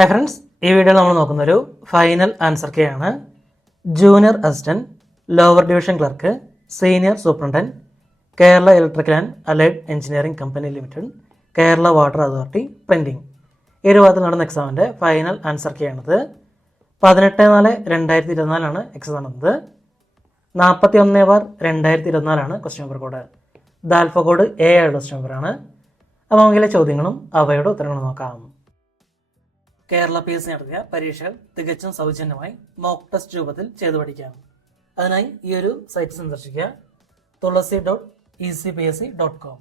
Hi friends, ഈ വീഡിയോയിൽ നമ്മൾ നോക്കുന്നൊരു ഫൈനൽ ആൻസർ കീ ആണ്. Junior assistant, lower division clerk, senior superintendent, Kerala electrical and allied engineering company limited, Kerala water authority, printing. ഈ ഒരു ഭാഗത്ത് നടന്ന എക്സാമിൻ്റെ ഫൈനൽ ആൻസർ കീ ആണിത്. 18/4/2024 എക്സാം നടന്നത്. 41/2024 ക്വസ്റ്റ്യൻ പേപ്പർ കോഡ്. ഇത് ആൽഫ കോഡ് A ആയുള്ള ക്വസ്റ്റ്യൻ പേപ്പറാണ്. അപ്പോൾ നമുക്കിലെ ചോദ്യങ്ങളും അവയുടെ ഉത്തരങ്ങളും നോക്കാം. കേരള PSC നടത്തിയ പരീക്ഷകൾ തികച്ചും സൗജന്യമായി മോക്ക് ടെസ്റ്റ് രൂപത്തിൽ ചെയ്തു പഠിക്കാം. അതിനായി ഈ ഒരു സൈറ്റ് സന്ദർശിക്കുക, tulasi.ecpsc.com.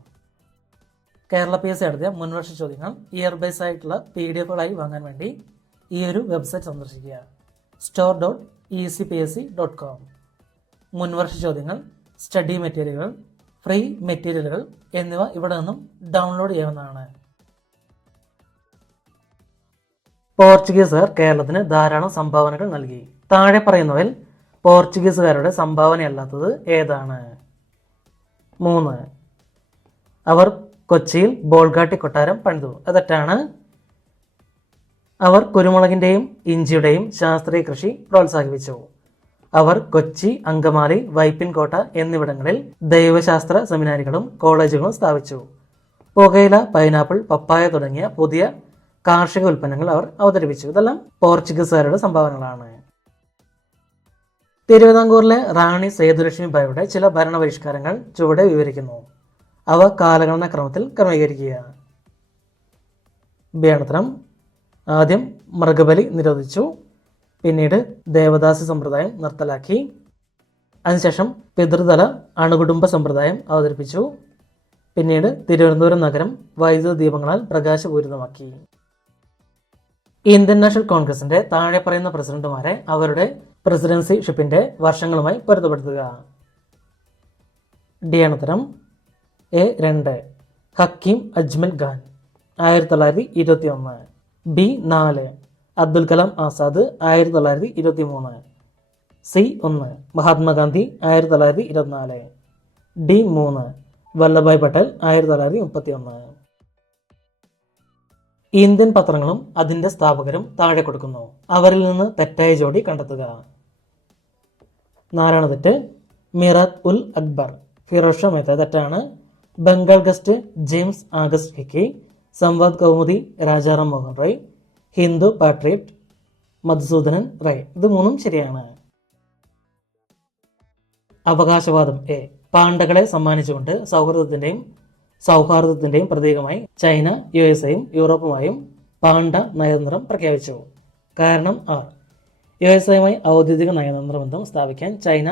കേരള PSC നടത്തിയ മുൻവർഷ ചോദ്യങ്ങൾ ഇയർ ബേസ് ആയിട്ടുള്ള PDF-കളായി വാങ്ങാൻ വേണ്ടി ഈ ഒരു വെബ്സൈറ്റ് സന്ദർശിക്കുക, store.ecpsc.com. മുൻവർഷ ചോദ്യങ്ങൾ, സ്റ്റഡി മെറ്റീരിയലുകൾ, ഫ്രീ മെറ്റീരിയലുകൾ എന്നിവ ഇവിടെ നിന്നും ഡൗൺലോഡ് ചെയ്യാവുന്നതാണ്. പോർച്ചുഗീസുകാർ കേരളത്തിന് ധാരാളം സംഭാവനകൾ നൽകി. താഴെ പറയുന്നവയിൽ പോർച്ചുഗീസുകാരുടെ സംഭാവനയല്ലാത്തത് ഏതാണ്? 3. അവർ കൊച്ചിയിൽ ബോൾഗാട്ടി കൊട്ടാരം പണിതു. അത് തെറ്റാണ്. അവർ കുരുമുളകിൻ്റെയും ഇഞ്ചിയുടെയും ശാസ്ത്രീയ കൃഷി പ്രോത്സാഹിപ്പിച്ചു. അവർ കൊച്ചി, അങ്കമാലി, വൈപ്പിൻകോട്ട എന്നിവിടങ്ങളിൽ ദൈവശാസ്ത്ര സെമിനാരികളും കോളേജുകളും സ്ഥാപിച്ചു. പുകയില, പൈനാപ്പിൾ, പപ്പായ തുടങ്ങിയ പുതിയ കാർഷിക ഉൽപ്പന്നങ്ങൾ അവർ അവതരിപ്പിച്ചു. ഇതെല്ലാം പോർച്ചുഗീസുകാരുടെ സംഭാവനകളാണ്. തിരുവിതാംകൂറിലെ റാണി സേതുലക്ഷ്മി ബായിയുടെ ചില ഭരണപരിഷ്കാരങ്ങൾ ചുവടെ വിവരിക്കുന്നു. അവ കാലഗണന ക്രമത്തിൽ ക്രമീകരിക്കുക. ബിയാണത്രം. ആദ്യം മൃഗബലി നിരോധിച്ചു, പിന്നീട് ദേവദാസി സമ്പ്രദായം നിർത്തലാക്കി. അതിനുശേഷം പിതൃതല അണുകുടുംബ സമ്പ്രദായം അവതരിപ്പിച്ചു. പിന്നീട് തിരുവനന്തപുരം നഗരം വൈദ്യുത ദീപങ്ങളാൽ പ്രകാശപൂരിതമാക്കി. ഇന്ത്യൻ നാഷണൽ കോൺഗ്രസിന്റെ താഴെ പറയുന്ന പ്രസിഡന്റുമാരെ അവരുടെ പ്രസിഡൻസി ഷിപ്പിന്റെ വർഷങ്ങളുമായി പൊരുത്തപ്പെടുത്തുക. ഡി ആണുത്തരം. A2 Hakeem Ajmal Khan 1921. B4 Abdul Kalam Azad 1923. C1 Mahatma Gandhi 1924. D3 Vallabhbhai Patel 1931. Indian പത്രങ്ങളും അതിന്റെ സ്ഥാപകരും താഴെ കൊടുക്കുന്നു. അവരിൽ നിന്ന് തെറ്റായ ജോഡി കണ്ടെത്തുക. 4 തെറ്റ്. മിറാത്ത് ഉൽ അക്ബർ ഫിറോസ് ഷാ മെഹ്ത. തെറ്റാണ്. Bengal Gazette James August Hicky. Sambad Kaumudi Rajaram Mohan Roy. Hindu Patriot Madhusudanan Ray. ഇത് 3 ശരിയാണ്. അവകാശവാദം A. പാണ്ഡകളെ സമ്മാനിച്ചുകൊണ്ട് സൗഹാർദ്ദത്തിന്റെയും പ്രതീകമായി ചൈന USA-യും യൂറോപ്പുമായും പാണ്ഡ നയതന്ത്രം പ്രഖ്യാപിച്ചു. കാരണം R. USA-യുമായി ഔദ്യോഗിക നയതന്ത്ര ബന്ധം സ്ഥാപിക്കാൻ ചൈന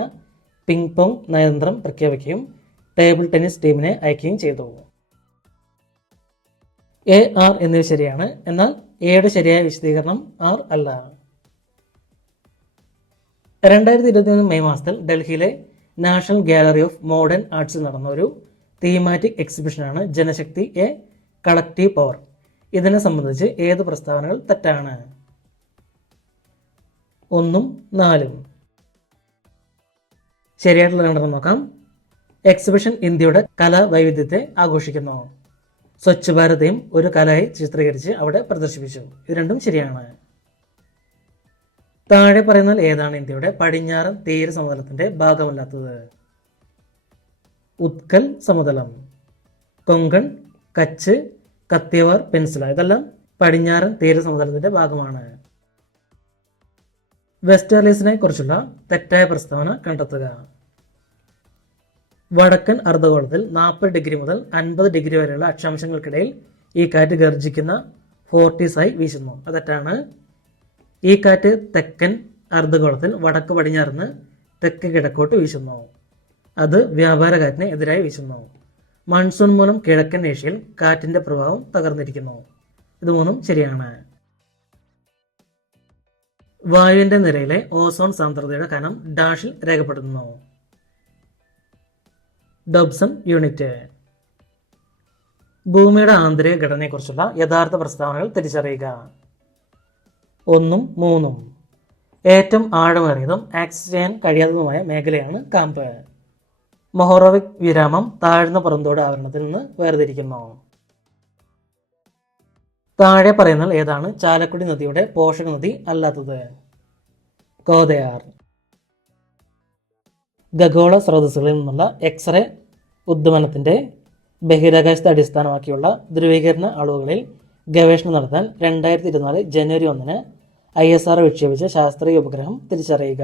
പിങ് പോങ് നയതന്ത്രം പ്രഖ്യാപിക്കുകയും ടേബിൾ ടെന്നീസ് ടീമിനെ അയക്കുകയും ചെയ്തു. A, R എന്നിവ ശരിയാണ്. എന്നാൽ എയുടെ ശരിയായ വിശദീകരണം R അല്ല. 2021 മെയ് മാസത്തിൽ ഡൽഹിയിലെ നാഷണൽ ഗാലറി ഓഫ് മോഡേൺ ആർട്സിൽ നടന്ന ഒരു തീമാറ്റിക് എക്സിബിഷനാണ് ജനശക്തി എ കളക്റ്റീവ് പവർ. ഇതിനെ സംബന്ധിച്ച് ഏത് പ്രസ്താവനകൾ തെറ്റാണ്? 1ഉം 4ഉം. ശരിയായിട്ടുള്ള രണ്ടെണ്ണം നോക്കാം. എക്സിബിഷൻ ഇന്ത്യയുടെ കലാവൈവിധ്യത്തെ ആഘോഷിക്കുന്നു. സ്വച്ഛ് ഭാരതയും ഒരു കലയായി ചിത്രീകരിച്ച് അവിടെ പ്രദർശിപ്പിച്ചു. ഇത് രണ്ടും ശരിയാണ്. താഴെ പറയുന്നാൽ ഏതാണ് ഇന്ത്യയുടെ പടിഞ്ഞാറൻ തീര സമതലത്തിന്റെ ഭാഗമല്ലാത്തത്? ഉത്കൽ സമതലം, കൊങ്കൺ, കച്ച്, കത്തിയവാർ പെൻസില. ഇതെല്ലാം പടിഞ്ഞാറൻ തീര സമതലത്തിന്റെ ഭാഗമാണ്. വെസ്റ്റർലീസിനെ കുറിച്ചുള്ള തെറ്റായ പ്രസ്താവന കണ്ടെത്തുക. വടക്കൻ അർദ്ധഗോളത്തിൽ 40 ഡിഗ്രി മുതൽ 50 ഡിഗ്രി വരെയുള്ള അക്ഷാംശങ്ങൾക്കിടയിൽ ഈ കാറ്റ് ഗർജിക്കുന്ന ഫോർട്ടീസായി വീശുന്നു. അത് തെറ്റാണ്. ഈ കാറ്റ് തെക്കൻ അർദ്ധഗോളത്തിൽ വടക്ക് പടിഞ്ഞാറുന്ന് തെക്ക് കിഴക്കോട്ട് വീശുന്നു. അത് വ്യാപാര കാറ്റിന് എതിരായി വീശുന്നു. മൺസൂൺ മൂലം കിഴക്കൻ ഏഷ്യയിൽ കാറ്റിന്റെ പ്രഭാവം തകർന്നിരിക്കുന്നു. ഇത് 3ഉം ശരിയാണ്. വായുവിന്റെ നിരയിലെ ഓസോൺ സാന്ദ്രതയുടെ കനം ഡാഷിൽ രേഖപ്പെടുത്തുന്നു. Dobson unit. ഭൂമിയുടെ ആന്തരിക ഘടനയെക്കുറിച്ചുള്ള യഥാർത്ഥ പ്രസ്താവനകൾ തിരിച്ചറിയുക. 1ഉം 3ഉം. ഏറ്റവും ആഴമേറിയതും ആക്സസ് ചെയ്യാൻ കഴിയാത്തതുമായ മേഖലയാണ് കാമ്പ്. മൊഹോറോവിക് വിരാമം താഴ്ന്ന പുറന്തോട് ആവരണത്തിൽ നിന്ന് വേർതിരിക്കുന്നു. താഴെ പറയുന്ന ഏതാണ് ചാലക്കുടി നദിയുടെ പോഷക നദി അല്ലാത്തത്? കോതയാർ. ഖഗോള സ്രോതസ്സുകളിൽ നിന്നുള്ള എക്സ്റേ ഉദ്വമനത്തിന്റെ ബഹിരാകാശത്തെ അടിസ്ഥാനമാക്കിയുള്ള ധ്രുവീകരണ അളവുകളിൽ ഗവേഷണം നടത്താൻ 2024 ജനുവരി 1 ISRO വിക്ഷേപിച്ച ശാസ്ത്രീയ ഉപഗ്രഹം തിരിച്ചറിയുക.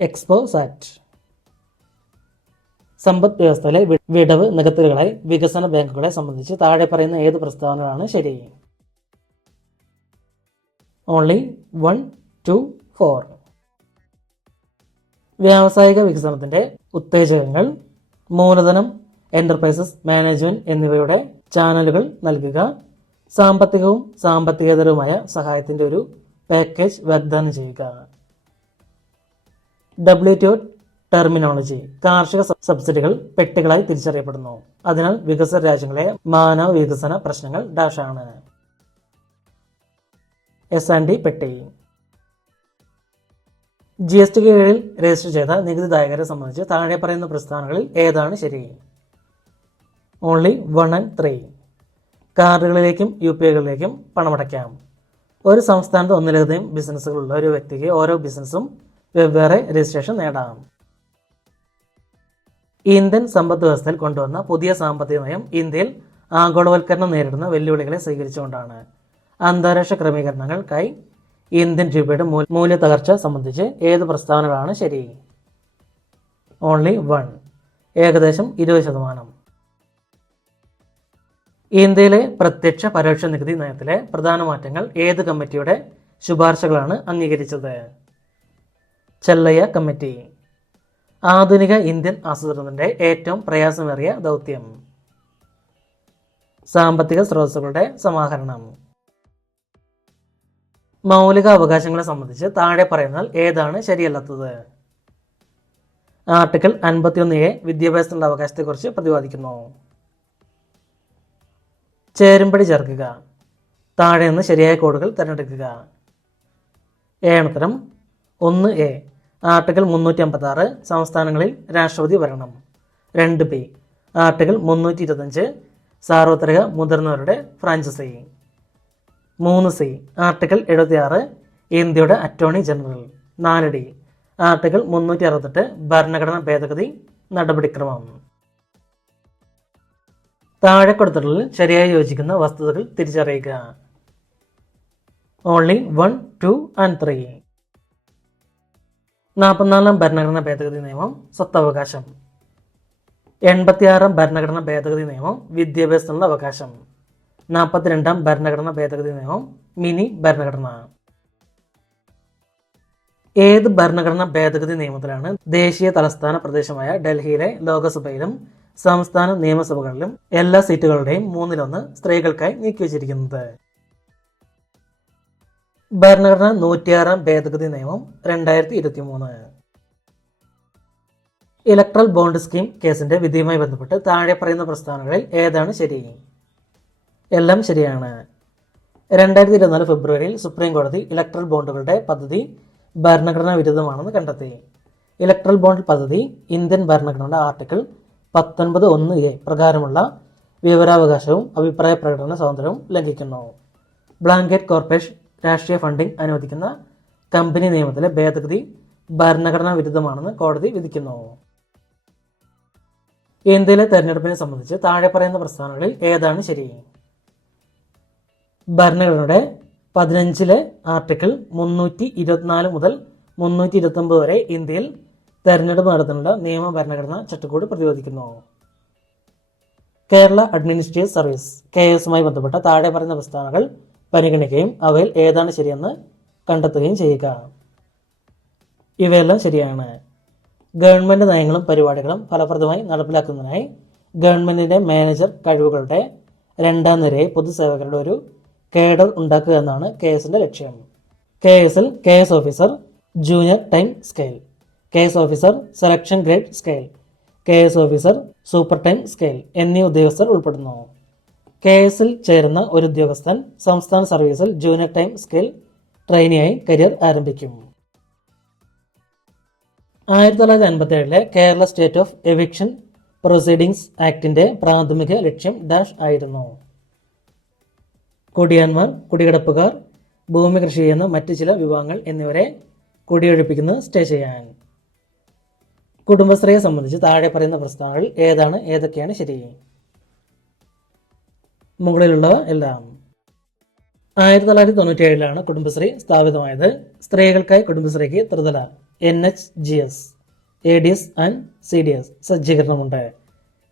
എക്സ്പോസാറ്റ്. സമ്പദ് വ്യവസ്ഥയിലെ വിടവ് നികത്തലുകളായി വികസന ബാങ്കുകളെ സംബന്ധിച്ച് താഴെ പറയുന്ന ഏത് പ്രസ്താവനകളാണ് ശരി? ഓൺലി 1, 2, 4. വ്യാവസായിക വികസനത്തിന്റെ ഉത്തേജകങ്ങൾ, മൂലധനം, എന്റർപ്രൈസസ് മാനേജ്മെന്റ് എന്നിവയുടെ ചാനലുകൾ നൽകുക, സാമ്പത്തികവും സാമ്പത്തികേതരവുമായ സഹായത്തിന്റെ ഒരു പാക്കേജ് വാഗ്ദാനം ചെയ്യുക. WTO terminology. കാർഷിക സബ്സിഡികൾ പെട്ടികളായി തിരിച്ചറിയപ്പെടുന്നു. അതിനാൽ വികസന രാജ്യങ്ങളെ മാനവ വികസന പ്രശ്നങ്ങൾ ഡാഷാണ്. S&D പെട്ടി. GST കീഴിൽ രജിസ്റ്റർ ചെയ്ത നികുതിദായകരെ സംബന്ധിച്ച് താഴെ പറയുന്ന പ്രസ്താവനകളിൽ ഏതാണ് ശരി? Only 1 and 3. കാർഡുകളിലേക്കും UPIകളിലേക്കും പണമടയ്ക്കാം. ഒരു സംസ്ഥാനത്ത് ഒന്നിലധികം ബിസിനസ്സുകളുള്ള ഒരു വ്യക്തിക്ക് ഓരോ ബിസിനസ്സും വെവ്വേറെ രജിസ്ട്രേഷൻ നേടാം. ഇന്ത്യൻ സമ്പദ് വ്യവസ്ഥയിൽ കൊണ്ടുവന്ന പുതിയ സാമ്പത്തിക നയം ഇന്ത്യയിൽ ആഗോളവൽക്കരണം നേരിടുന്ന വെല്ലുവിളികളെ സ്വീകരിച്ചുകൊണ്ടാണ്. അന്താരാഷ്ട്ര ക്രമീകരണങ്ങൾക്കായി ഇന്ത്യൻ രൂപയുടെ മൂല്യ തകർച്ച സംബന്ധിച്ച് ഏത് പ്രസ്താവനകളാണ് ശരി? ഓൺലി 1. ഏകദേശം 20%. ഇന്ത്യയിലെ പ്രത്യക്ഷ പരോക്ഷ നികുതി നയത്തിലെ പ്രധാന മാറ്റങ്ങൾ ഏത് കമ്മിറ്റിയുടെ ശുപാർശകളാണ് അംഗീകരിച്ചത്? ചെല്ലയ്യ കമ്മിറ്റി. ആധുനിക ഇന്ത്യൻ ആസൂത്രണത്തിന്റെ ഏറ്റവും പ്രയാസമേറിയ ദൗത്യം? സാമ്പത്തിക സ്രോതസ്സുകളുടെ സമാഹരണം. മൗലിക അവകാശങ്ങളെ സംബന്ധിച്ച് താഴെ പറയുന്നാൽ ഏതാണ് ശരിയല്ലാത്തത്? ആർട്ടിക്കിൾ 51A വിദ്യാഭ്യാസത്തിനുള്ള അവകാശത്തെക്കുറിച്ച് പ്രതിപാദിക്കുന്നു. ചേരുംപടി ചേർക്കുക. താഴെ നിന്ന് ശരിയായ കോഡുകൾ തിരഞ്ഞെടുക്കുക. ഏണത്തരം 1A. ആർട്ടിക്കിൾ 356 സംസ്ഥാനങ്ങളിൽ രാഷ്ട്രപതി ഭരണം. 2B. ആർട്ടിക്കിൾ 325 സാർവത്രിക മുതിർന്നവരുടെ ഫ്രാഞ്ചൈസി. 3C. ആർട്ടിക്കിൾ 76 ഇന്ത്യയുടെ അറ്റോർണി ജനറൽ. 4D. ആർട്ടിക്കിൾ 368 ഭരണഘടനാ ഭേദഗതി നടപടിക്രമം. താഴെ കൊടുത്തിട്ടുള്ളതിൽ ശരിയായി യോജിക്കുന്ന വസ്തുതകൾ തിരിച്ചറിയുക. Only 1, 2 and 3. 44-ാം ഭരണഘടനാ ഭേദഗതി നിയമം സ്വത്തവകാശം. 86-ാം ഭരണഘടനാ ഭേദഗതി നിയമം വിദ്യാഭ്യാസത്തിനുള്ള അവകാശം. 42-ാം ഭരണഘടനാ ഭേദഗതി നിയമം മിനി ഭരണഘടന. ഏത് ഭരണഘടനാ ഭേദഗതി നിയമത്തിലാണ് ദേശീയ തലസ്ഥാന പ്രദേശമായ ഡൽഹിയിലെ ലോകസഭയിലും സംസ്ഥാന നിയമസഭകളിലും എല്ലാ സീറ്റുകളുടെയും 1/3 സ്ത്രീകൾക്കായി നീക്കിവച്ചിരിക്കുന്നത്? ഭരണഘടന 106-ാം ഭേദഗതി നിയമം 2023. ഇലക്ട്രൽ ബോണ്ട് സ്കീം കേസിന്റെ വിധിയുമായി ബന്ധപ്പെട്ട് താഴെ പറയുന്ന പ്രസ്താവനകളിൽ ഏതാണ് ശരി? എല്ലാം ശരിയാണ്. 2024 ഫെബ്രുവരിയിൽ സുപ്രീം കോടതി ഇലക്ട്രൽ ബോണ്ടുകളുടെ പദ്ധതി ഭരണഘടനാ വിരുദ്ധമാണെന്ന് കണ്ടെത്തി. ഇലക്ട്രൽ ബോണ്ട് പദ്ധതി ഇന്ത്യൻ ഭരണഘടനയുടെ ആർട്ടിക്കിൾ 19(1)A പ്രകാരമുള്ള വിവരാവകാശവും അഭിപ്രായ പ്രകടന സ്വാതന്ത്ര്യവും ലംഘിക്കുന്നു. ബ്ലാങ്കറ്റ് കോർപ്പറേഷൻ രാഷ്ട്രീയ ഫണ്ടിംഗ് അനുവദിക്കുന്ന കമ്പനി നിയമത്തിലെ ഭേദഗതി ഭരണഘടനാ വിരുദ്ധമാണെന്ന് കോടതി വിധിക്കുന്നു. ഇന്ത്യയിലെ തെരഞ്ഞെടുപ്പിനെ സംബന്ധിച്ച് താഴെ പറയുന്ന പ്രസ്താവനകളിൽ ഏതാണ് ശരി? ഭരണഘടനയുടെ 15-ലെ ആർട്ടിക്കിൾ 324 മുതൽ 329 വരെ ഇന്ത്യയിൽ തെരഞ്ഞെടുപ്പ് നടത്താനുള്ള നിയമ ഭരണഘടനാ ചട്ടക്കൂട് പ്രതിപാദിക്കുന്നു. കേരള അഡ്മിനിസ്ട്രേറ്റീവ് സർവീസ് KS ബന്ധപ്പെട്ട താഴെ പറയുന്ന പ്രസ്താവനകൾ പരിഗണിക്കുകയും അവയിൽ ഏതാണ് ശരിയെന്ന് കണ്ടെത്തുകയും ചെയ്യുക. ഇവയെല്ലാം ശരിയാണ്. ഗവൺമെന്റ് നയങ്ങളും പരിപാടികളും ഫലപ്രദമായി നടപ്പിലാക്കുന്നതിനായി ഗവൺമെന്റിന്റെ മാനേജർ കഴിവുകളുടെ 2ാം നിരയെ പൊതുസേവകരുടെ ഒരു കേഡർ ഉണ്ടാക്കുക എന്നാണ് KSന്റെ ലക്ഷ്യം. KSൽ KS officer junior time scale, KS officer selection grade scale, KS officer super time scale എന്നീ ഉദ്യോഗസ്ഥർ ഉൾപ്പെടുന്നു. KSൽ ചേരുന്ന ഒരു ഉദ്യോഗസ്ഥൻ സംസ്ഥാന സർവീസിൽ ജൂനിയർ ടൈം സ്കെയിൽ ട്രെയിനിയായി കരിയർ ആരംഭിക്കും. 1957-ലെ Kerala state of eviction proceedings ആക്ടിന്റെ പ്രാഥമിക ലക്ഷ്യം ഡാഷ് ആയിരുന്നു. കുടിയാന്മാർ, കുടികിടപ്പുകാർ, ഭൂമി കൃഷി ചെയ്യുന്ന മറ്റ് ചില വിഭാഗങ്ങൾ എന്നിവരെ കുടിയൊഴിപ്പിക്കുന്നത് സ്റ്റേ ചെയ്യാൻ. കുടുംബശ്രീയെ സംബന്ധിച്ച് താഴെ പറയുന്ന പ്രസ്താവനകൾ ഏതൊക്കെയാണ് ശരി? മുകളിലുള്ളവ എല്ലാം. 1997 കുടുംബശ്രീ സ്ഥാപിതമായത്. സ്ത്രീകൾക്കായി കുടുംബശ്രീക്ക് ത്രിതല NHGS, ADS ആൻഡ് CDS സജ്ജീകരണമുണ്ട്.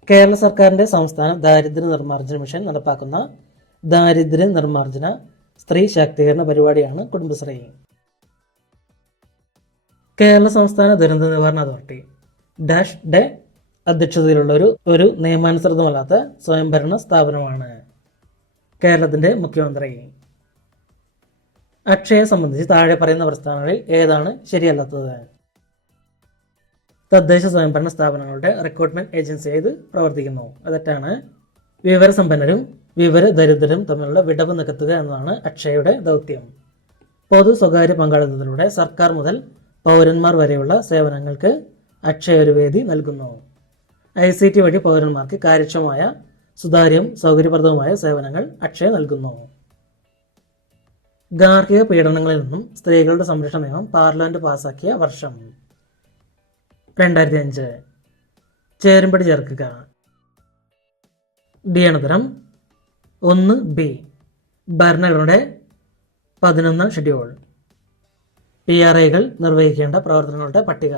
കേരള സർക്കാരിന്റെ സംസ്ഥാന ദാരിദ്ര്യ നിർമ്മാർജ്ജന മിഷൻ നടപ്പാക്കുന്ന ദാരിദ്ര്യ നിർമ്മാർജ്ജന സ്ത്രീ ശാക്തീകരണ പരിപാടിയാണ് കുടുംബശ്രീ. കേരള സംസ്ഥാന ദുരന്ത നിവാരണ അതോറിറ്റി ഡേ അധ്യക്ഷതയിലുള്ള ഒരു നിയമാനുസൃതമല്ലാത്ത സ്വയംഭരണ സ്ഥാപനമാണ്. കേരളത്തിന്റെ മുഖ്യമന്ത്രി. അക്ഷയെ സംബന്ധിച്ച് താഴെ പറയുന്ന പ്രസ്താവനകളിൽ ഏതാണ് ശരിയല്ലാത്തത്? തദ്ദേശ സ്വയംഭരണ സ്ഥാപനങ്ങളുടെ റിക്രൂട്ട്മെന്റ് ഏജൻസിയായി ഇത് പ്രവർത്തിക്കുന്നു. അതെറ്റാണ്. വിവരസമ്പന്നരും വിവരദരിദ്രരും തമ്മിലുള്ള വിടവ് നികത്തുക എന്നതാണ് അക്ഷയയുടെ ദൗത്യം. പൊതു സ്വകാര്യ പങ്കാളിത്തത്തിലൂടെ സർക്കാർ മുതൽ പൗരന്മാർ വരെയുള്ള സേവനങ്ങൾക്ക് അക്ഷയ ഒരു വേദി നൽകുന്നു. ICT വഴി പൗരന്മാർക്ക് കാര്യക്ഷമമായ, സുതാര്യവും സൗകര്യപ്രദവുമായ സേവനങ്ങൾ അക്ഷയ നൽകുന്നു. ഗാർഹിക പീഡനങ്ങളിൽ നിന്നും സ്ത്രീകളുടെ സംരക്ഷണ നിയമം പാർലമെന്റ് പാസാക്കിയ വർഷം 2005. ചേരുംപടി ചേർക്കുക. ഡി അണുതരം. 1B ഭരണഘടനയുടെ 11 ഷെഡ്യൂൾ. PRIകൾ നിർവഹിക്കേണ്ട പ്രവർത്തനങ്ങളുടെ പട്ടിക.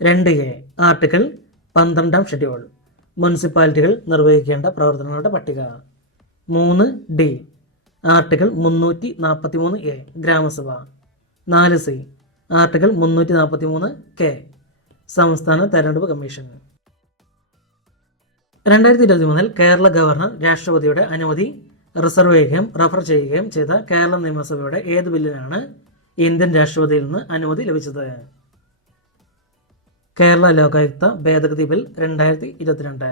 2A article 12 schedule. മുനിസിപ്പാലിറ്റികൾ നിർവഹിക്കേണ്ട പ്രവർത്തനങ്ങളുടെ പട്ടിക. 3D ആർട്ടിക്കിൾ 343A ഗ്രാമസഭ. 4C ആർട്ടിക്കിൾ 343K സംസ്ഥാന തെരഞ്ഞെടുപ്പ് കമ്മീഷൻ. 2023 കേരള ഗവർണർ രാഷ്ട്രപതിയുടെ അനുമതി റിസർവ് ചെയ്യുകയും റഫർ ചെയ്യുകയും ചെയ്ത കേരള നിയമസഭയുടെ ഏത് ബില്ലിനാണ് ഇന്ത്യൻ രാഷ്ട്രപതിയിൽ നിന്ന് അനുമതി ലഭിച്ചത്? കേരള ലോകായുക്ത ഭേദഗതി ബിൽ 2022.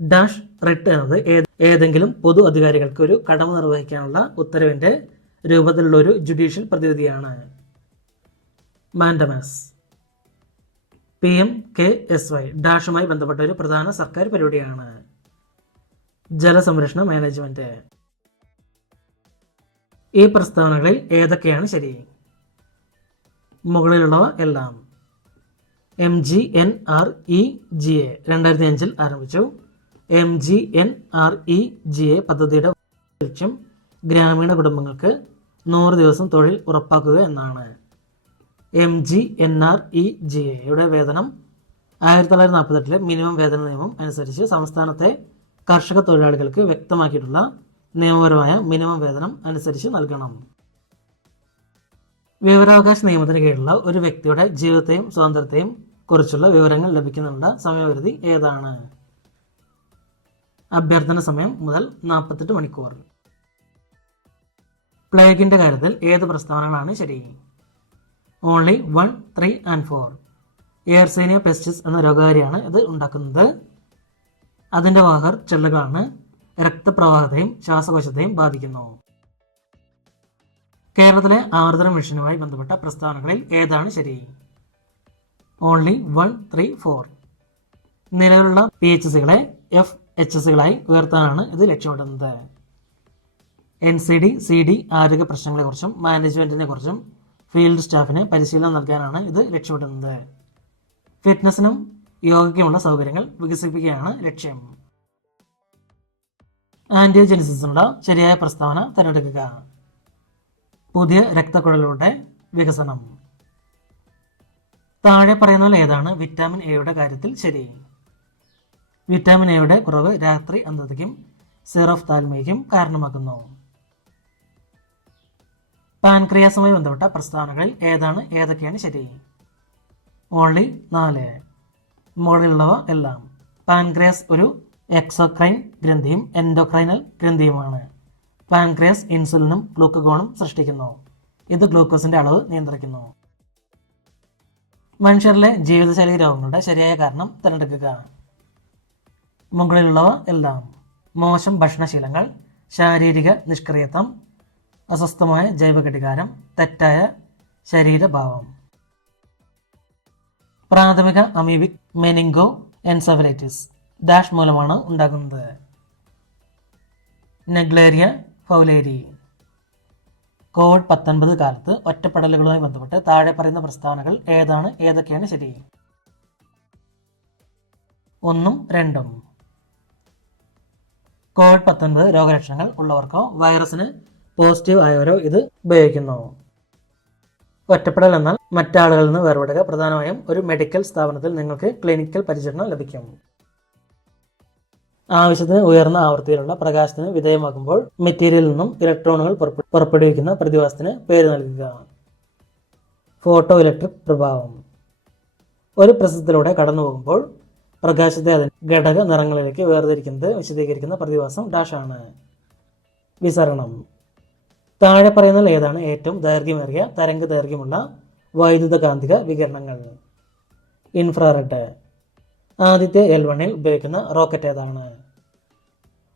ഡാഷ് റിട്ട് എന്നത് ഏതെങ്കിലും പൊതു അധികാരികൾക്ക് ഒരു കടമ നിർവഹിക്കാനുള്ള ഉത്തരവിന്റെ രൂപത്തിലുള്ള ഒരു ജുഡീഷ്യൽ പ്രതിവിധിയാണ്. മാൻഡമസ്. PMKSY ഡാഷുമായി ബന്ധപ്പെട്ട ഒരു പ്രധാന സർക്കാർ പരിപാടിയാണ്. ജലസംരക്ഷണ മാനേജ്മെന്റ്. ഈ പ്രസ്താവനകളിൽ ഏതൊക്കെയാണ് ശരി? മുകളിലുള്ളവ എല്ലാം. MGNREGA 2005 ആരംഭിച്ചു. MGNREGA പദ്ധതിയുടെ ലക്ഷ്യം ഗ്രാമീണ കുടുംബങ്ങൾക്ക് 100 ദിവസം തൊഴിൽ ഉറപ്പാക്കുക എന്നാണ്. MGNREGA വേതനം 1948 മിനിമം വേതന നിയമം അനുസരിച്ച് സംസ്ഥാനത്തെ കർഷക തൊഴിലാളികൾക്ക് വ്യക്തമാക്കിയിട്ടുള്ള നിയമപരമായ മിനിമം വേതനം അനുസരിച്ച് നൽകണം. വിവരാവകാശ നിയമത്തിന് കീഴിലുള്ള ഒരു വ്യക്തിയുടെ ജീവിതത്തെയും സ്വാതന്ത്ര്യത്തെയും കുറിച്ചുള്ള വിവരങ്ങൾ ലഭിക്കുന്നതിനുള്ള സമയപരിധി ഏതാണ്? അഭ്യർത്ഥന സമയം മുതൽ 48 മണിക്കൂർ. പ്ലേഗിന്റെ കാര്യത്തിൽ ഏത് പ്രസ്താവനകളാണ് ശരി? Only 1, 3 and 4. എയർസേനിയ പെസ്റ്റിസ് എന്ന രോഗകാരിയാണ് ഇത് ഉണ്ടാക്കുന്നത്. അതിന്റെ വാഹകർ ചെള്ളുകളാണ്. രക്തപ്രവാഹത്തെയും ശ്വാസകോശത്തെയും ബാധിക്കുന്നു. കേരളത്തിലെ ആർദ്ര മിഷനുമായി ബന്ധപ്പെട്ട പ്രസ്താവനകളിൽ ഏതാണ് ശരി? ഓൺലി 1, 3, 4. നിലവിലുള്ള PHCകളെ FHCകളായി ഉയർത്താനാണ് ഇത് ലക്ഷ്യമിടുന്നത്. NCD-CD ആരോഗ്യ പ്രശ്നങ്ങളെക്കുറിച്ചും മാനേജ്മെന്റിനെ കുറിച്ചും ഫീൽഡ് സ്റ്റാഫിന് പരിശീലനം നൽകാനാണ് ഇത് ലക്ഷ്യമിടുന്നത്. ഫിറ്റ്നസിനും യോഗയ്ക്കുമുള്ള സൗകര്യങ്ങൾ വികസിപ്പിക്കുകയാണ് ലക്ഷ്യം. ആന്റിയോജെനിസിസിനുള്ള ശരിയായ പ്രസ്താവന തിരഞ്ഞെടുക്കുക. പുതിയ രക്തക്കുഴലുകളുടെ വികസനം. താഴെ പറയുന്നതിൽ ഏതാണ് വിറ്റാമിൻ എയുടെ കാര്യത്തിൽ ശരി? വിറ്റാമിൻ എയുടെ കുറവ് രാത്രി അന്ധതയ്ക്കും സിറോഫ്താൽമിയയ്ക്കും കാരണമാകുന്നു. പാൻക്രിയാസുമായി ബന്ധപ്പെട്ട പ്രസ്താവനകളിൽ ഏതൊക്കെയാണ് ശരി? ഓൺലി 4. മുകളിലുള്ളവ എല്ലാം. പാൻക്രിയാസ് ഒരു എക്സോക്രൈൻ ഗ്രന്ഥിയും എൻഡോക്രൈനൽ ഗ്രന്ഥിയുമാണ്. പാൻക്രിയാസ് ഇൻസുലിനും ഗ്ലൂക്കഗോണും സൃഷ്ടിക്കുന്നു. ഇത് ഗ്ലൂക്കോസിന്റെ അളവ് നിയന്ത്രിക്കുന്നു. മനുഷ്യരിലെ ജീവിതശൈലി രോഗങ്ങളുടെ ശരിയായ കാരണം തിരഞ്ഞെടുക്കുക. മുകളിലുള്ളവ എല്ലാം. മോശം ഭക്ഷണശീലങ്ങൾ, ശാരീരിക നിഷ്ക്രിയത്വം, അസ്വസ്ഥമായ ജൈവഘടികാരം, തെറ്റായ ശരീരഭാവം. പ്രാഥമിക അമീബിക് മെനിങ്കോ എൻസെഫലൈറ്റിസ് ഡാഷ് മൂലമാണ് ഉണ്ടാകുന്നത്. നെഗ്ലേരിയ ഫൗലേരി. കോവിഡ്-19 കാലത്ത് ഒറ്റപ്പെടലുകളുമായി ബന്ധപ്പെട്ട് താഴെ പറയുന്ന പ്രസ്താവനകൾ ഏതൊക്കെയാണ് ശരി? 1ഉം 2ഉം. കോവിഡ്-19 രോഗലക്ഷണങ്ങൾ ഉള്ളവർക്കോ വൈറസിന് പോസിറ്റീവ് ആയവരോ ഇത് ഉപയോഗിക്കുന്നു. ഒറ്റപ്പെടൽ എന്നാൽ മറ്റാളുകളിൽ നിന്ന് വേർപെടുക. പ്രധാനമായും ഒരു മെഡിക്കൽ സ്ഥാപനത്തിൽ നിങ്ങൾക്ക് ക്ലിനിക്കൽ പരിചരണം ലഭിക്കും. ആവശ്യത്തിന് ഉയർന്ന ആവൃത്തിയിലുള്ള പ്രകാശത്തിന് വിധേയമാകുമ്പോൾ മെറ്റീരിയലിൽ നിന്നും ഇലക്ട്രോണുകൾ പുറപ്പെടുവിക്കുന്ന പ്രതിഭാസത്തിന് പേര് നൽകുക. ഫോട്ടോ ഇലക്ട്രിക് പ്രഭാവം. ഒരു പ്രസത്തിലൂടെ കടന്നു പോകുമ്പോൾ പ്രകാശത്തെ അതിന്റെ ഘടക നിറങ്ങളിലേക്ക് വേർതിരിക്കുന്നത് വിശദീകരിക്കുന്ന പ്രതിഭാസം ഡാഷാണ്. വിസരണം. താഴെ പറയുന്നതിൽ ഏതാണ് ഏറ്റവും ദൈർഘ്യമേറിയ തരംഗ ദൈർഘ്യമുള്ള വൈദ്യുതകാന്തിക വികിരണങ്ങൾ? ഇൻഫ്രാറെഡ്. ആദ്യത്തെ L1ൽ ഉപയോഗിക്കുന്ന റോക്കറ്റ് ഏതാണ്?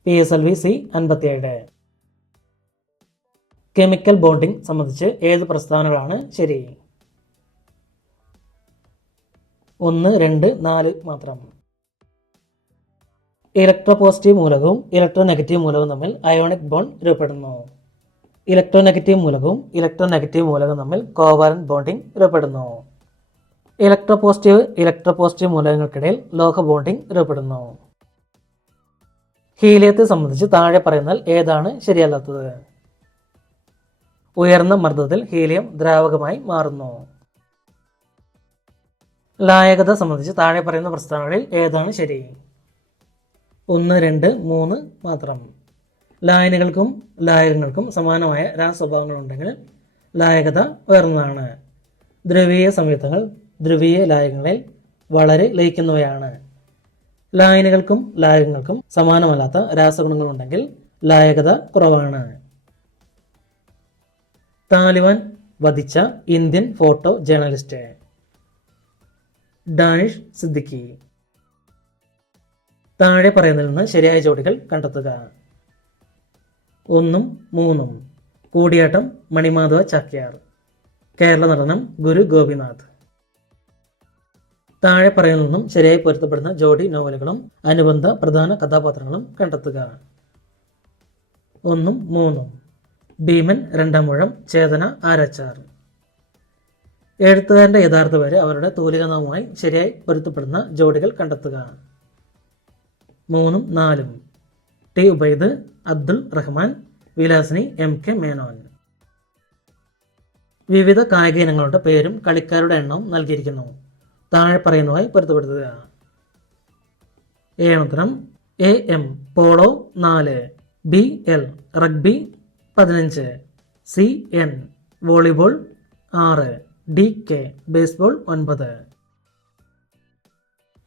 PSLV C-57. കെമിക്കൽ ബോണ്ടിംഗ് സംബന്ധിച്ച് ഏത് പ്രസ്താവനകളാണ് ശരി? 1, 2, 4 മാത്രം. ഇലക്ട്രോപോസിറ്റീവ് മൂലകവും ഇലക്ട്രോനെഗറ്റീവ് മൂലകവും തമ്മിൽ അയോണിക് ബോണ്ട് രൂപപ്പെടുന്നു. ഇലക്ട്രോനെഗറ്റീവ് മൂലകവും ഇലക്ട്രോനെഗറ്റീവ് മൂലകവും തമ്മിൽ കോവാലന്റ് ബോണ്ടിംഗ് രൂപപ്പെടുന്നു. ഇലക്ട്രോപോസിറ്റീവ് മൂലകങ്ങൾക്കിടയിൽ ലോഹ ബോണ്ടിംഗ് രൂപപ്പെടുന്നു. ഹീലിയത്തെ സംബന്ധിച്ച് താഴെ പറയുന്നതിൽ ഏതാണ് ശരിയല്ലാത്തത്? ഉയർന്ന മർദ്ദത്തിൽ ഹീലിയം ദ്രാവകമായി മാറുന്നു. ലായകത സംബന്ധിച്ച് താഴെ പറയുന്ന പ്രസ്താവനകളിൽ ഏതാണ് ശരി? 1, 2, 3 മാത്രം. ലായനികൾക്കും ലായകങ്ങൾക്കും സമാനമായ രാസസ്വഭാവങ്ങളുണ്ടെങ്കിൽ ലായകത ഉയർന്നതാണ്. ദ്രവീയ സംയുക്തങ്ങൾ ദ്രവീയ ലായകങ്ങളിൽ വളരെ ലയിക്കുന്നവയാണ്. ലായനികൾക്കും ലായകങ്ങൾക്കും സമാനമല്ലാത്ത രാസഗുണങ്ങളുണ്ടെങ്കിൽ ലായകത കുറവാണ്. താലിബാൻ വധിച്ച Indian photo journalist? Danish Siddiqui. താഴെ പറയുന്നതിൽ നിന്ന് ശരിയായ ജോഡികൾ കണ്ടെത്തുക. 1ഉം 3ഉം. കൂടിയാട്ടം മണിമാധവ ചാക്യാർ. കേരള നടനം ഗുരു ഗോപിനാഥ്. താഴെ പറയുന്നതിൽ നിന്നും ശരിയായി പൊരുത്തപ്പെടുന്ന ജോഡി നോവലുകളും അനുബന്ധ പ്രധാന കഥാപാത്രങ്ങളും കണ്ടെത്തുക. 1ഉം 3ഉം. ഭീമൻ രണ്ടാം ഊഴം ചേതന ആരാച്ചാർ. എഴുത്തുകാരന്റെ യഥാർത്ഥ പേര് അവരുടെ തൂലികാനാമവുമായി ശരിയായി പൊരുത്തപ്പെടുന്ന ജോഡികൾ കണ്ടെത്തുക. 3ഉം 4ഉം. T Ubaid, Abdul Rahman, Vilasini, MK Menon. വിവിധ കായിക ഇനങ്ങളുടെ പേരും കളിക്കാരുടെ എണ്ണവും നൽകിയിരിക്കുന്നു. താഴെ പറയുന്നതായി പൊരുത്തപ്പെടുത്തുക. ഏണുത്തരം AM polo 4, BL rugby 15, CN volleyball 6, DK baseball 9.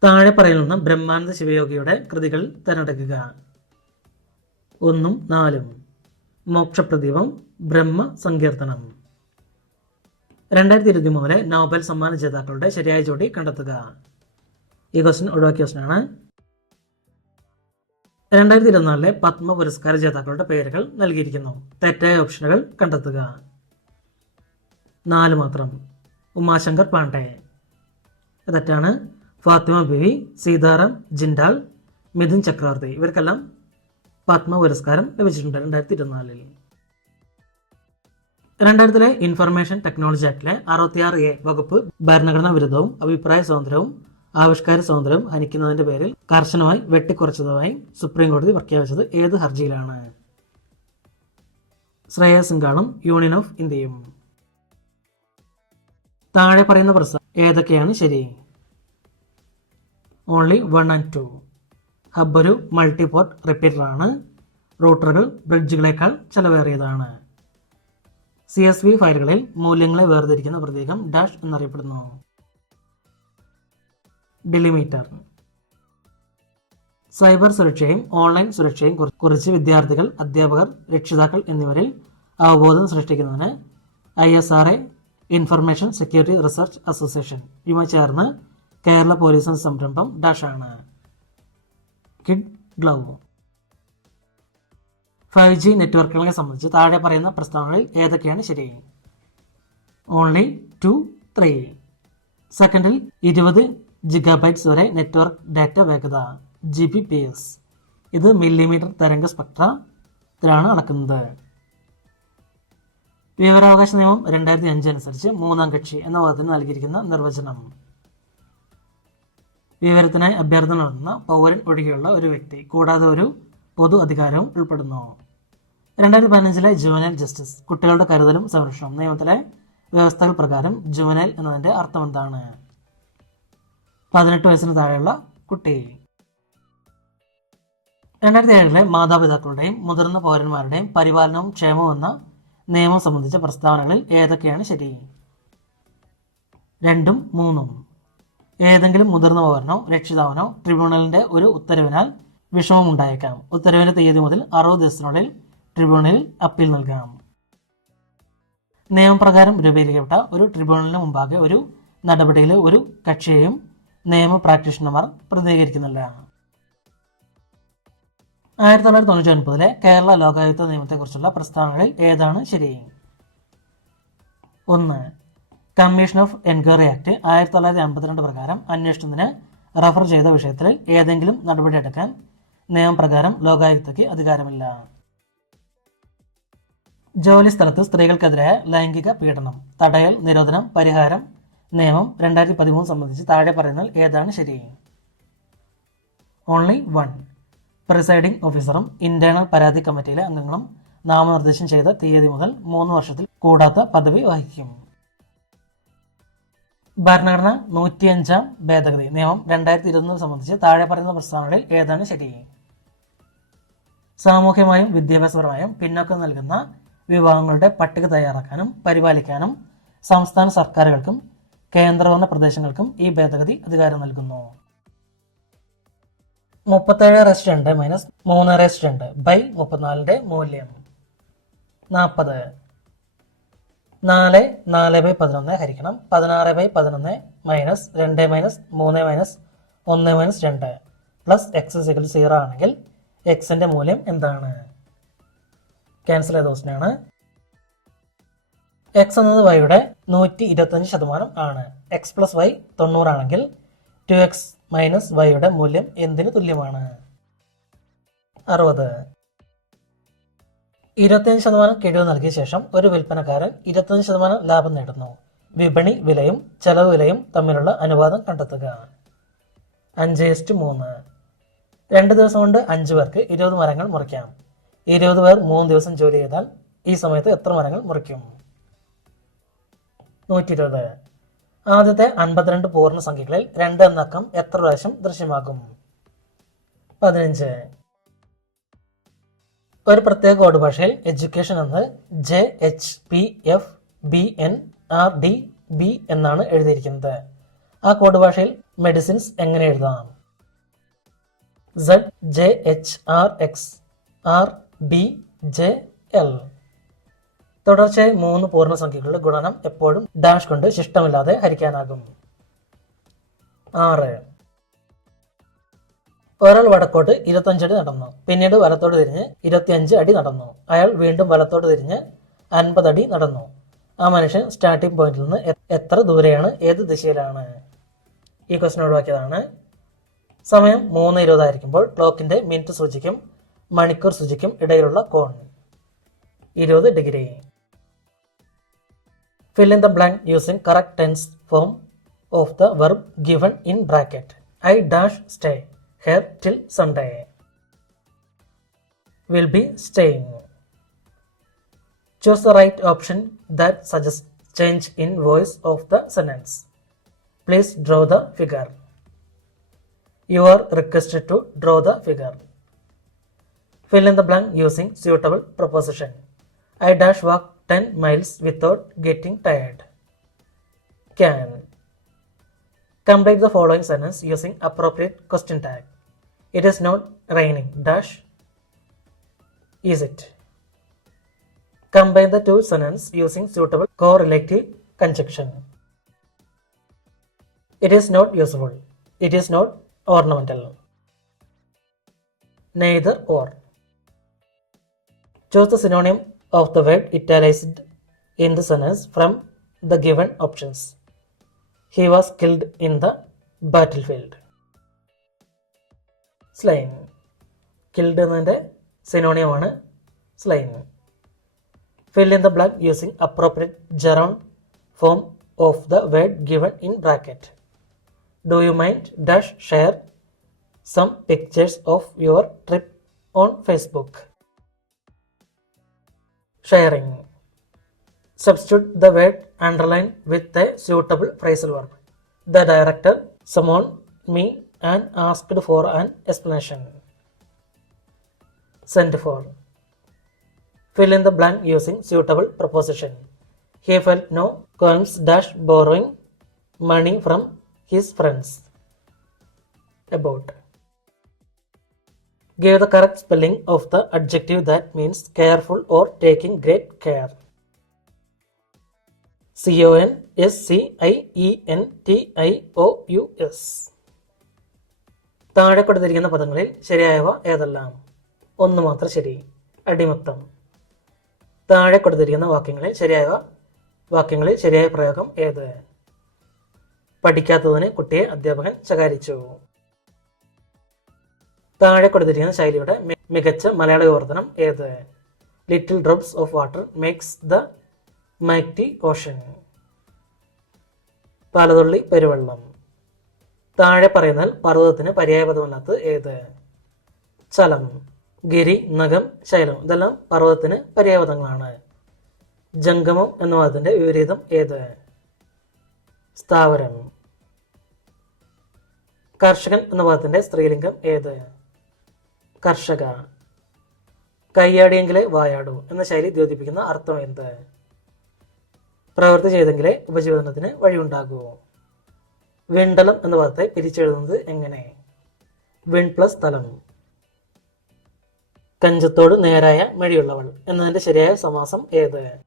താഴെ പറയുന്ന ബ്രഹ്മാനന്ദ ശിവയോഗിയുടെ കൃതികൾ തിരഞ്ഞെടുക്കുക. 1ഉം 4ഉം. മോക്ഷപ്രദീപം, ബ്രഹ്മ സങ്കീർത്തനം. 2023 നോബൽ സമ്മാന ജേതാക്കളുടെ ശരിയായ ജോഡി കണ്ടെത്തുക. ഈ ക്വസ്റ്റ്യൻ ഒഴിവാക്കിയ ക്വസ്റ്റ്യനാണ്. 2024 പത്മ പുരസ്കാര ജേതാക്കളുടെ പേരുകൾ നൽകിയിരിക്കുന്നു. തെറ്റായ ഓപ്ഷനുകൾ കണ്ടെത്തുക. 4 മാത്രം. ഉമാശങ്കർ പാണ്ഡെ. തെറ്റാണ്. ഫാത്തിമ ബിവി, സീതാറാം ജിൻഡാൽ, മിഥുൻ ചക്രവർത്തി. ഇവർക്കെല്ലാം പത്മ പുരസ്കാരം ലഭിച്ചിട്ടുണ്ട് 2024. 2000 ഇൻഫർമേഷൻ ടെക്നോളജി ആക്ടിലെ 66A വകുപ്പ് ഭരണഘടനാ വിരുദ്ധവും അഭിപ്രായ സ്വാതന്ത്ര്യവും ആവിഷ്കാര സ്വാതന്ത്ര്യവും ഹനിക്കുന്നതിന്റെ പേരിൽ കർശനമായി വെട്ടിക്കുറച്ചതായി സുപ്രീം കോടതി പ്രഖ്യാപിച്ചത് ഏത് ഹർജിയിലാണ്? ശ്രേയ സിംഗാളും യൂണിയൻ ഓഫ് ഇന്ത്യയും. താഴെ പറയുന്ന പ്രസ്താവന ഏതൊക്കെയാണ് ശരി? Only 1 and 2. ഹബ് ഒരു മൾട്ടിപോർട്ട് റിപ്പീറ്റർ ആണ്. റൂട്ടറുകൾ ബ്രിഡ്ജുകളേക്കാൾ ചെലവേറിയതാണ്. CSV ഫയലുകളിൽ മൂല്യങ്ങളെ വേർതിരിക്കുന്ന പ്രതീകം ഡാഷ് എന്നറിയപ്പെടുന്നു. ഡിലിമീറ്റർ. സൈബർ സുരക്ഷയും ഓൺലൈൻ സുരക്ഷയും കുറിച്ച് വിദ്യാർത്ഥികൾ, അധ്യാപകർ, രക്ഷിതാക്കൾ എന്നിവരിൽ അവബോധം സൃഷ്ടിക്കുന്നതിന് ISRA information security research association ഇവ ചേർന്ന് കേരള പോലീസ് സംരംഭം ഡാഷാണ്. Kid glove. 5G നെറ്റ്വർക്കുകളെ സംബന്ധിച്ച് താഴെ പറയുന്ന പ്രസ്താവനകളിൽ ഏതൊക്കെയാണ് ശരി? ഓൺലി 2, 3. സെക്കൻഡിൽ 20 GB വരെ നെറ്റ്വർക്ക് ഡാറ്റ വേഗത GBPS. ഇത് മില്ലിമീറ്റർ തരംഗ സ്പെക്ട്ര ഇതിലാണ് നടക്കുന്നത്. വിവരാവകാശ നിയമം 2005 അനുസരിച്ച് മൂന്നാം കക്ഷി എന്ന പദത്തിന് നൽകിയിരിക്കുന്ന നിർവചനം: വിവരത്തിനായി അഭ്യർത്ഥന നടത്തുന്ന പൗരൻ ഒഴികെയുള്ള ഒരു വ്യക്തി കൂടാതെ ഒരു പൊതു അധികാരവും ഉൾപ്പെടുന്നു. 2015 ജുവനൈൽ ജസ്റ്റിസ് കുട്ടികളുടെ കരുതലും സംരക്ഷണവും നിയമത്തിലെ വ്യവസ്ഥകൾ പ്രകാരം ജുവനൈൽ എന്നതിന്റെ അർത്ഥം എന്താണ്? 18 വയസ്സിന് താഴെയുള്ള കുട്ടി. 2007 മാതാപിതാക്കളുടെയും മുതിർന്ന പൗരന്മാരുടെയും പരിപാലനവും ക്ഷേമവും എന്ന നിയമം സംബന്ധിച്ച പ്രസ്താവനകളിൽ ഏതൊക്കെയാണ് ശരി? 2ഉം 3ഉം. ഏതെങ്കിലും മുതിർന്ന പൗരനോ രക്ഷിതാവിനോ ട്രിബ്യൂണലിന്റെ ഒരു ഉത്തരവിനാൽ വിഷമം ഉണ്ടായേക്കാം. ഉത്തരവിന്റെ തീയതി മുതൽ 60 ദിവസത്തിനുള്ളിൽ ട്രിബ്യൂണലിൽ അപ്പീൽ നൽകാം. നിയമപ്രകാരം രൂപീകരിക്കപ്പെട്ട ഒരു ട്രിബ്യൂണലിന് മുമ്പാകെ ഒരു നടപടിയിലെ ഒരു കക്ഷിയെയും നിയമ പ്രാക്ടീഷണർമാർ പ്രതിനിധീകരിക്കുന്നില്ല. 1999 കേരള ലോകായുക്ത നിയമത്തെക്കുറിച്ചുള്ള പ്രസ്താവനകളിൽ ഏതാണ് ശരി? 1. കമ്മീഷൻ ഓഫ് എൻക്വയറി ആക്ട് 1952 പ്രകാരം അന്വേഷണത്തിന് റഫർ ചെയ്ത വിഷയത്തിൽ ഏതെങ്കിലും നടപടിയെടുക്കാൻ നിയമപ്രകാരം ലോകായുക്തയ്ക്ക് അധികാരമില്ല. ജോലി സ്ഥലത്ത് സ്ത്രീകൾക്കെതിരായ ലൈംഗിക പീഡനം തടയൽ, നിരോധനം, പരിഹാരം നിയമം 2013 സംബന്ധിച്ച് താഴെ പറയുന്നതിൽ ഏതാണ് ശരി? ഓൺലി 1. പ്രിസൈഡിംഗ് ഓഫീസറും ഇന്റേണൽ പരാതി കമ്മിറ്റിയിലെ അംഗങ്ങളും നാമനിർദ്ദേശം ചെയ്ത തീയതി മുതൽ 3 വർഷത്തിൽ കൂടാത്ത പദവി വഹിക്കും. ഭരണഘടന 105 ഭേദഗതി നിയമം 2020 സംബന്ധിച്ച് താഴെ പറയുന്ന പ്രസ്താവനകളിൽ ഏതാണ് ശരി? സാമൂഹ്യമായും വിദ്യാഭ്യാസപരമായും പിന്നോക്കം നൽകുന്ന വിഭാഗങ്ങളുടെ പട്ടിക തയ്യാറാക്കാനും പരിപാലിക്കാനും സംസ്ഥാന സർക്കാരുകൾക്കും കേന്ദ്രഭരണ പ്രദേശങ്ങൾക്കും ഈ ഭേദഗതി അധികാരം നൽകുന്നു. 37/2 - 3/2 ബൈ 34ന്റെ മൂല്യം 40. 4 4/11 ഹരിക്കണം 16/11 minus 2 minus 3 minus 1 minus 2 plus X 0 ആണെങ്കിൽ എക്സിന്റെ മൂല്യം എന്താണ്? ക്യാൻസൽ ചെയ്ത ക്വസ്റ്റ്യനാണ്. എക്സ് എന്നത് വൈയുടെ 125% ആണ്. എക്സ് പ്ലസ് വൈ 90 ആണെങ്കിൽ 2x മൈനസ് വൈയുടെ മൂല്യം എന്തിന് തുല്യമാണ്? 60. 25% കിഴിവ് നൽകിയ ശേഷം ഒരു വിൽപ്പനക്കാരൻ 25% ലാഭം നേടുന്നു. വിപണി വിലയും ചെലവ് വിലയും തമ്മിലുള്ള അനുപാതം കണ്ടെത്തുക. 5:3. 2 ദിവസം കൊണ്ട് 5 പേർക്ക് 20 മരങ്ങൾ മുറിക്കാം. 20 പേർ 3 ദിവസം ജോലി ചെയ്താൽ ഈ സമയത്ത് എത്ര മരങ്ങൾ മുറിക്കും? 120. ആദ്യത്തെ 52 പൂർണ്ണ സംഖ്യകളിൽ 2 എന്ന അക്കം എത്ര പ്രാവശ്യം ദൃശ്യമാകും? 15. ഒരു പ്രത്യേക കോഡ് ഭാഷയിൽ എഡ്യൂക്കേഷൻ എന്നത് JHPFBNRDB എന്നാണ് എഴുതിയിരിക്കുന്നത്. ആ കോഡ് ഭാഷയിൽ മെഡിസിൻസ് എങ്ങനെ എഴുതാം? ZJHRXRBJL. തുടർച്ചയായി 3 പൂർണ്ണസംഖ്യകളുടെ ഗുണനം എപ്പോഴും ഡാഷ് കൊണ്ട് ശിഷ്ടമില്ലാതെ ഹരിക്കാനാകും. 6. ഒരാൾ വടക്കോട്ട് 25 അടി നടന്നു. പിന്നീട് വലത്തോട്ട് തിരിഞ്ഞ് 25 അടി നടന്നു. അയാൾ വീണ്ടും വലത്തോട്ട് തിരിഞ്ഞ് 50 അടി നടന്നു. ആ മനുഷ്യൻ സ്റ്റാർട്ടിംഗ് പോയിന്റിൽ നിന്ന് എത്ര ദൂരെയാണ്, ഏത് ദിശയിലാണ്? ഈ ക്വസ്റ്റ്യൻ ഒഴിവാക്കിയതാണ്. സമയം 3:20 ആയിരിക്കുമ്പോൾ ക്ലോക്കിന്റെ മിനിറ്റ് സൂചിക്കും മണിക്കൂർ സൂചിക്കും ഇടയിലുള്ള കോൺ 20 degree. Fill in the blank using correct tense form of the verb given in bracket. I dash stay here till Sunday. Will be staying. Choose the right option that suggests change in voice of the sentence. Please draw the figure. You are requested to draw the figure. Fill in the blank using suitable preposition. I dash walk 10 miles without getting tired. Can. Complete the following sentence using appropriate question tag. It is not raining. Dash. Is it? Combine the two sentences using suitable correlative conjunction. It is not useful. It is not ornamental. Neither or. Choose the synonym of the word italicized in the sentence from the given options. He was killed in the battlefield. Slain. Killed എന്നതിന്റെ സിനോണിയമാണ് slain. Fill in the blank using appropriate gerund form of the word given in bracket. Do you mind dash share some pictures of your trip on Facebook? Sharing. Substitute the word underline with a suitable phrasal verb. The director summoned me and asked for an explanation. Send for. Fill in the blank using suitable preposition. He felt no qualms dash borrowing money from his friends. About. Give the correct spelling of the adjective that means careful or taking great care. CONSCIENTIOUS. താഴെ കൊടുത്തിരിക്കുന്ന പദങ്ങളിൽ ശരിയായവ ഏതെല്ലാം? ഒന്ന് മാത്രം ശരി. അടിമത്തം. താഴെ കൊടുത്തിരിക്കുന്ന വാക്യങ്ങളിൽ ശരിയായ പ്രയോഗം ഏത്? പഠിക്കാത്തതിന് കുട്ടിയെ അധ്യാപകൻ ശകാരിച്ചു. താഴെ കൊടുത്തിരിക്കുന്ന ശൈലിയുടെ മികച്ച മലയാള വിവർത്തനം ഏത്? Little drops of water makes the mighty ocean. പലതുള്ളി പെരുവെള്ളം. താഴെ പറയുന്നതിൽ പർവ്വതത്തിന് പര്യായപദമല്ലാത്തത് ഏത്? ചലം. ഗിരി, നഗം, ശൈലം ഇതെല്ലാം പർവ്വതത്തിന് പര്യായപദങ്ങളാണ്. ജംഗമം എന്ന വാദത്തിന്റെ വിപരീതം ഏത്? സ്ഥാവരം. കർഷകൻ എന്ന പദത്തിന്റെ സ്ത്രീലിംഗം ഏത്? കർഷക. കയ്യാടിയെങ്കിലേ വായാടൂ എന്ന ശൈലി ദ്യോതിപ്പിക്കുന്ന അർത്ഥം എന്ത്? പ്രവൃത്തി ചെയ്തെങ്കിലേ ഉപജീവനത്തിന് വഴിയുണ്ടാകൂ. വിണ്ടലം എന്ന പദത്തെ പിരിച്ചെഴുതുന്നത് എങ്ങനെ? വിൺ പ്ലസ് തലം. കഞ്ചത്തോട് നേരായ മെഴിയുള്ളവൾ എന്നതിന്റെ ശരിയായ സമാസം ഏത്?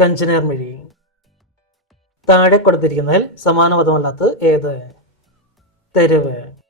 കഞ്ചനേർമിഴി. താഴെ കൊടുത്തിരിക്കുന്നതിൽ സമാന പദമല്ലാത്തത് ഏത്? തെരുവ്.